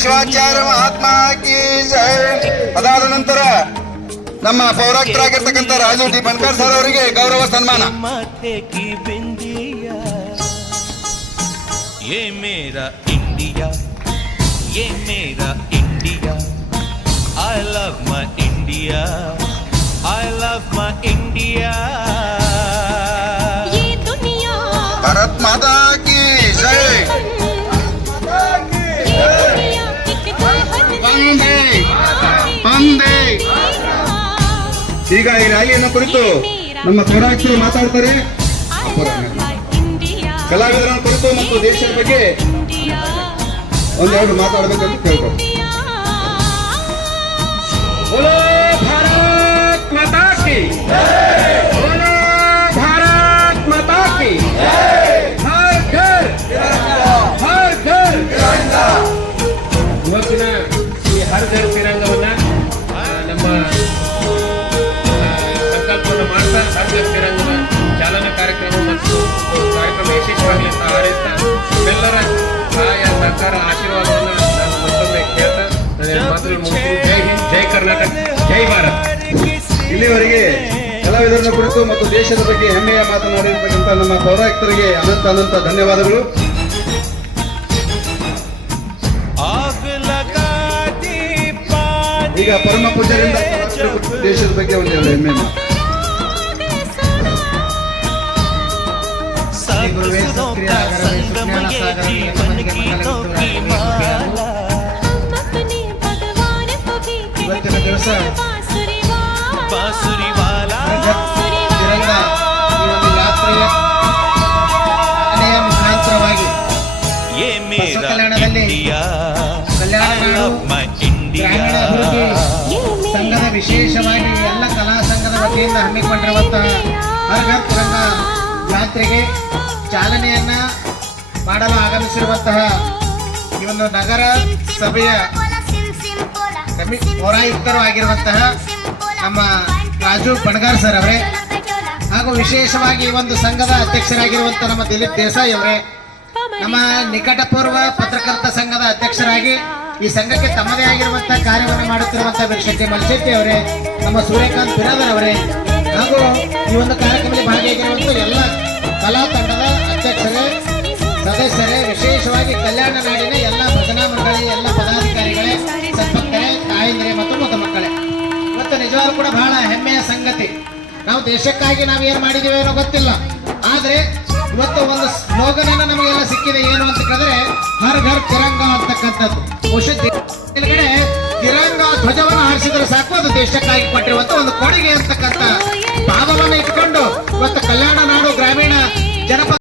ಶಿವಾಚಾರ್ಯ ಮಹಾತ್ಮ ಕಿ ಜೈ ಅದಾದ ನಂತರ ನಮ್ಮ ಪೌರಾಕ್ತರಾಗಿರ್ತಕ್ಕಂಥ ರಾಜು ಡಿ ಬನ್ಕರ್ ಸರ್ ಅವರಿಗೆ ಗೌರವ ಸನ್ಮಾನ माथे की बिंदिया ये मेरा इंडिया ये मेरा India I love my India ಈಗ ಈ ರ್ಯಾಲಿಯನ್ನು ಕುರಿತು ನಮ್ಮ ಕ್ರೀಡಾಕ್ಷರು ಮಾತಾಡ್ತಾರೆ. ಕಲಾವಿದರ ಕುರಿತು ಮತ್ತು ದೇಶದ ಬಗ್ಗೆ ಒಂದೆರಡು ಮಾತಾಡಬೇಕಂತ ಕೇಳ್ತಾರೆ ಇವತ್ತಿನ ಈ ಹರ್ ಘರ್ ತಿರಂಗವನ್ನ ನಮ್ಮ ಇವರು ಮಾಡ್ತಾ ಸಾಧ್ಯ ತಿರಂಗದ ಚಾಲನಾ ಕಾರ್ಯಕ್ರಮ ಮತ್ತು ಕಾರ್ಯಕ್ರಮ ಯಶಸ್ವಿಯಾಗಲಿ ಅಂತ ಹಾರೈಸ್ತಾ ಎಲ್ಲರ ಸಹಾಯ ಸರ್ಕಾರ ಆಶೀರ್ವಾದವನ್ನು ನಾನು ಮತ್ತೊಮ್ಮೆ ಕೇಳ್ತಾ ನನ್ನ ಜೈ ಹಿಂದ್ ಜೈ ಕರ್ನಾಟಕ ಜೈ ಭಾರತ್. ಇಲ್ಲಿವರೆಗೆ ಕಲಾವಿದರನ್ನ ಕುರಿತು ಮತ್ತು ದೇಶದ ಬಗ್ಗೆ ಹೆಮ್ಮೆಯ ಮಾತನಾಡಿರ್ತಕ್ಕಂಥ ನಮ್ಮ ಪೌರಾಯುಕ್ತರಿಗೆ ಅನಂತ ಅನಂತ ಧನ್ಯವಾದಗಳು. ಈಗ ಪರಮ ಪೂಜರಿಂದ ದೇಶದ ಬಗ್ಗೆ ಒಂದು ಹೆಮ್ಮೆ ಮಾತು. सब सुरों का संगम ये जीवन गीतों की माला हम अपने भगवान को भी कहते ಇವತ್ತಿನ ದಿವಸ हैं बांसुरी वाला। बांसुरी वाला बांसुरी ತಿರಂಗ वाला। ಈ ಒಂದು ಯಾತ್ರೆಯ ಆನೆಯ ಮುಖಾಂತರವಾಗಿ ये मेरा ಕಲ್ಯಾಣದಲ್ಲಿ India Kalyana I Nadu love my India ಗ್ರಾಮೀಣ ಅಭಿವೃದ್ಧಿ ये ಸಂಘದ मेरा ವಿಶೇಷವಾಗಿ ಎಲ್ಲ ಕಲಾ ಸಂಘದ ವತಿಯಿಂದ ಹಮ್ಮಿಕೊಂಡಿರುವಂತಹ ಹರ್ ಘರ್ ತಿರಂಗ ಯಾತ್ರೆಗೆ ಚಾಲನೆಯನ್ನ ಮಾಡಲು ಆಗಮಿಸಿರುವಂತಹ ಈ ಒಂದು ನಗರ ಸಭೆಯ ಪೌರಾಯುಕ್ತರು ಆಗಿರುವಂತಹ ನಮ್ಮ ರಾಜು ಬಣಗಾರ್ ಸರ್ ಅವರೇ, ಹಾಗೂ ವಿಶೇಷವಾಗಿ ಒಂದು ಸಂಘದ ಅಧ್ಯಕ್ಷರಾಗಿರುವಂತಹ ನಮ್ಮ ದಿಲೀಪ್ ದೇಸಾಯಿ ಅವರೇ, ನಮ್ಮ ನಿಕಟಪೂರ್ವ ಪತ್ರಕರ್ತ ಸಂಘದ ಅಧ್ಯಕ್ಷರಾಗಿ ಈ ಸಂಘಕ್ಕೆ ತಮ್ಮದೇ ಆಗಿರುವಂತಹ ಕಾರ್ಯವನ್ನು ಮಾಡುತ್ತಿರುವಂತಹ ವೀರಶೆಟ್ಟಿ ಮಲ್ಶೆಟ್ಟಿ ಅವರೇ, ನಮ್ಮ ಸೂರ್ಯಕಾಂತ್ ಬಿರಾದರ್ ಅವರೇ, ಹಾಗೂ ಈ ಒಂದು ಕಾರ್ಯಕ್ರಮದಲ್ಲಿ ಭಾಗಿಯಾಗಿರುವಂತಹ ಎಲ್ಲ ಕಲಾ ಕಲ್ಯಾಣ ನಾಡಿನ ಎಲ್ಲ ಭಜನಾ ಮಂಡಳಿ, ಎಲ್ಲ ಪದಾಧಿಕಾರಿಗಳೇ ಸಂಪರ್ಕರೇ ತಾಯಂದಿರೇ, ಮತ್ತು ಮೊತ್ತ ಮಕ್ಕಳೇ. ಮತ್ತು ಕೂಡ ಬಹಳ ಹೆಮ್ಮೆಯ ಸಂಗತಿ. ನಾವು ದೇಶಕ್ಕಾಗಿ ನಾವು ಏನ್ ಮಾಡಿದೀವಿ ಏನೋ ಗೊತ್ತಿಲ್ಲ. ಆದ್ರೆ ಇವತ್ತು ಒಂದು ಸ್ಲೋಗನ್ ನಮಗೆಲ್ಲ ಸಿಕ್ಕಿದೆ ಏನು ಅಂತ ಕೇಳಿದ್ರೆ, ಹರ್ ಘರ್ ತಿರಂಗ ಅಂತಕ್ಕಂಥದ್ದು. ಔಷಧಿ ಕೆಳಗಡೆ ತಿರಂಗ ಧ್ವಜವನ್ನು ಹಾರಿಸಿದ್ರೆ ಸಾಕು, ಅದು ದೇಶಕ್ಕಾಗಿ ಕೊಟ್ಟಿರುವಂತ ಒಂದು ಕೊಡುಗೆ ಅಂತಕ್ಕಂಥ ಭಾವವನ್ನು ಇಟ್ಕೊಂಡು ಇವತ್ತು ಕಲ್ಯಾಣ ನಾಡು ಗ್ರಾಮೀಣ ಜನಪದ